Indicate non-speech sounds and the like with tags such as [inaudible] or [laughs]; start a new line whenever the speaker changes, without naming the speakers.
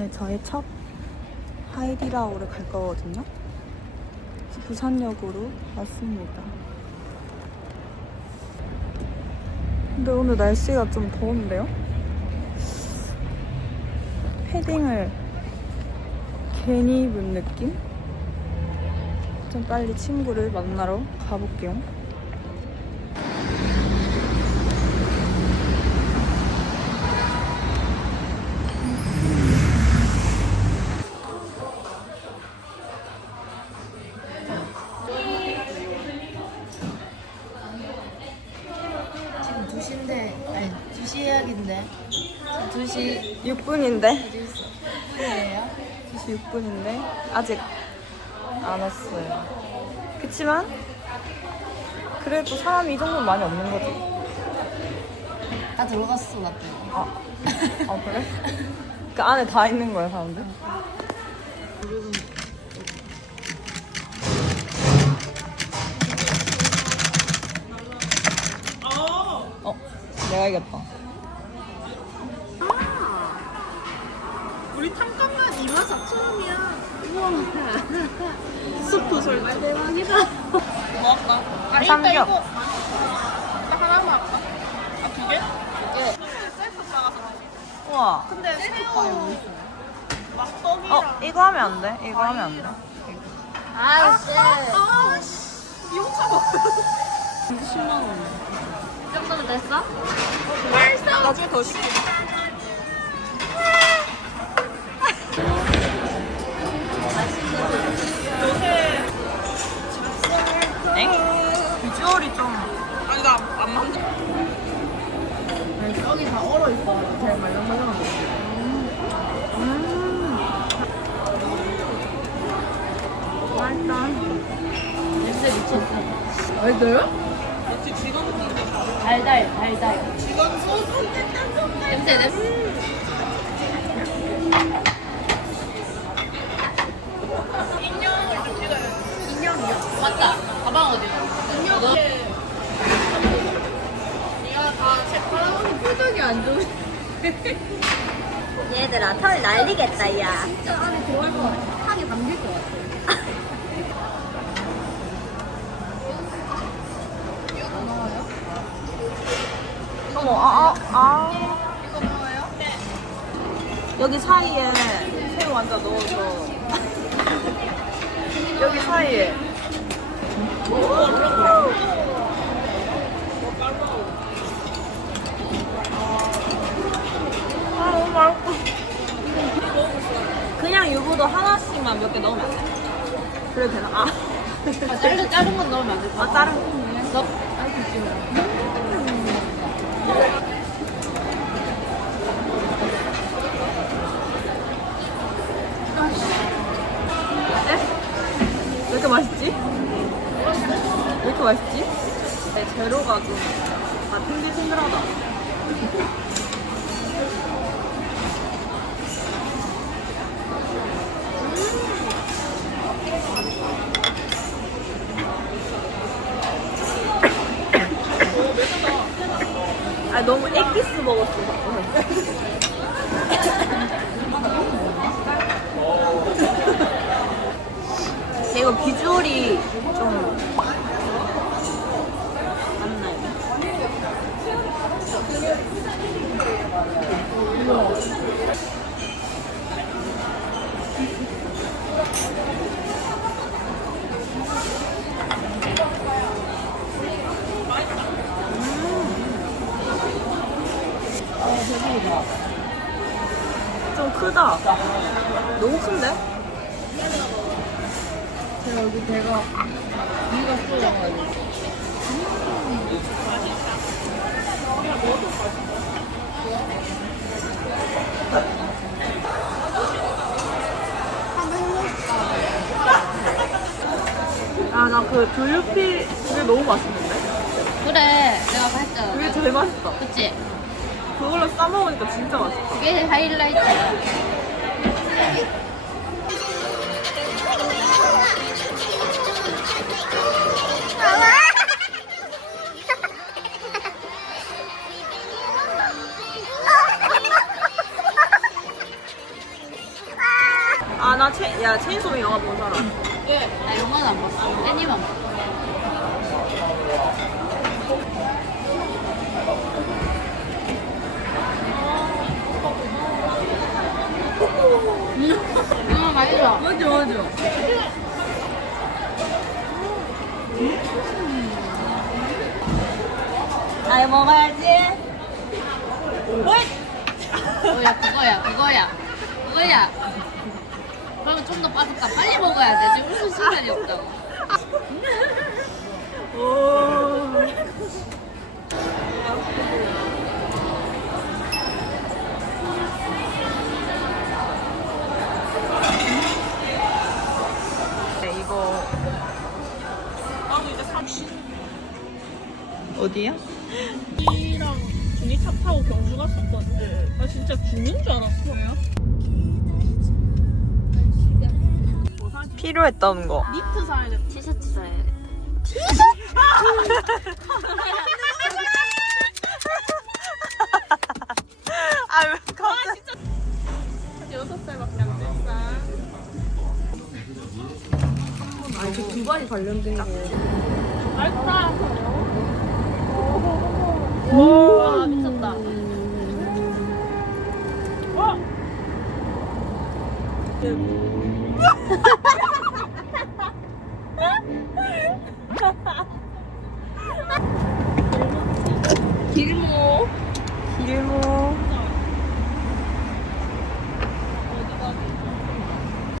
오늘 저의 첫 하이디라오를 갈 거거든요. 부산역으로 왔습니다. 근데 오늘 날씨가 좀 더운데요? 패딩을 괜히 입은 느낌? 좀 빨리 친구를 만나러 가볼게요. 6분인데?
10분이에요
2시 6분인데 아직 안 왔어요. 그치만 그래도 사람이 이 정도면 많이 없는 거지.
다 들어갔어 나 때문에
아, 아 그래? 그 안에 다 있는 거야 사람들? 어, 내가 이겼다.
24,000원이야. 우와. [laughs] 수프 솔직. 대박이다. 뭐 할까? 아, 일단
삼겹.
이거. 나 하나만 할까? 아, 두 개? 네. 셀프 싸가서 맛있어.
우와.
근데 새우. 맛떡이랑.
어, 이거 하면 안 돼? 이거 하면 안 돼?
아씨
아, 씨. 이거 참아.
10만원 이 정도면 됐어?
나중에 더. 엥?
알다요?
역시 직원
달달 달달. 냄새 냄새
인형을 좀 찍어요.
인형이요? 맞다 가방 어디야? 인형
네가 다제 팔아먹은
표정이 안 좋은 [laughs]
얘들아, 털 날리겠다, 야.
진짜 안에 들어갈 것 같아 탕에 담길 것 같아
어머, 아, 아, 아.
이거 뭐예요?
여기 사이에 새우 완자 넣어서. [laughs] 여기 사이에. 아, 너무 맛있다. 그냥 유부도 하나씩만 몇 개 넣으면 안 돼? 그래도 되나? 아,
아, 자른, 자른 건 넣으면 안 될까?
아 다른 거.
너? 아니 지금
네? 왜 이렇게 맛있지? 왜 이렇게 맛있지? 네, 재료가 좀, 아, 탱글탱글하다. 아, 너무 액기스 먹었어. 근데 이거 비주얼이 좀? 좀 크다. 너무 큰데?
제가 여기 배가 위가 쏠려가지고
아, 나 그 두유피 그게 너무 맛있는데?
그래 내가 했잖아
그게 제일 맛있다.
그치?
그걸로 싸먹으니까 진짜 맛있다.
그게 하이라이트야
야 체인소맨 영화 본 사람
나 영화는 안 봤어. 애니만 봤어. 영화 맛있어.
맞아 맞아.
잘 먹어야지
뭐야 그거야 그거야 그거야. 그러면 좀 더 빠졌다. 빨리 먹어야 돼. 지금 웃을 시간이 없다고.
네, 이거 어디야?
이랑 준이 차 타고 경주 갔었거든. 나 진짜 죽는 줄 알았어.
필요했던 거
니트 사야겠다. 티셔츠 사야겠다.
아 왜 갑자기
여섯 살밖에 안 됐어.
아니 저 두바이 관련된 거
알다. 와 미쳤다.
길모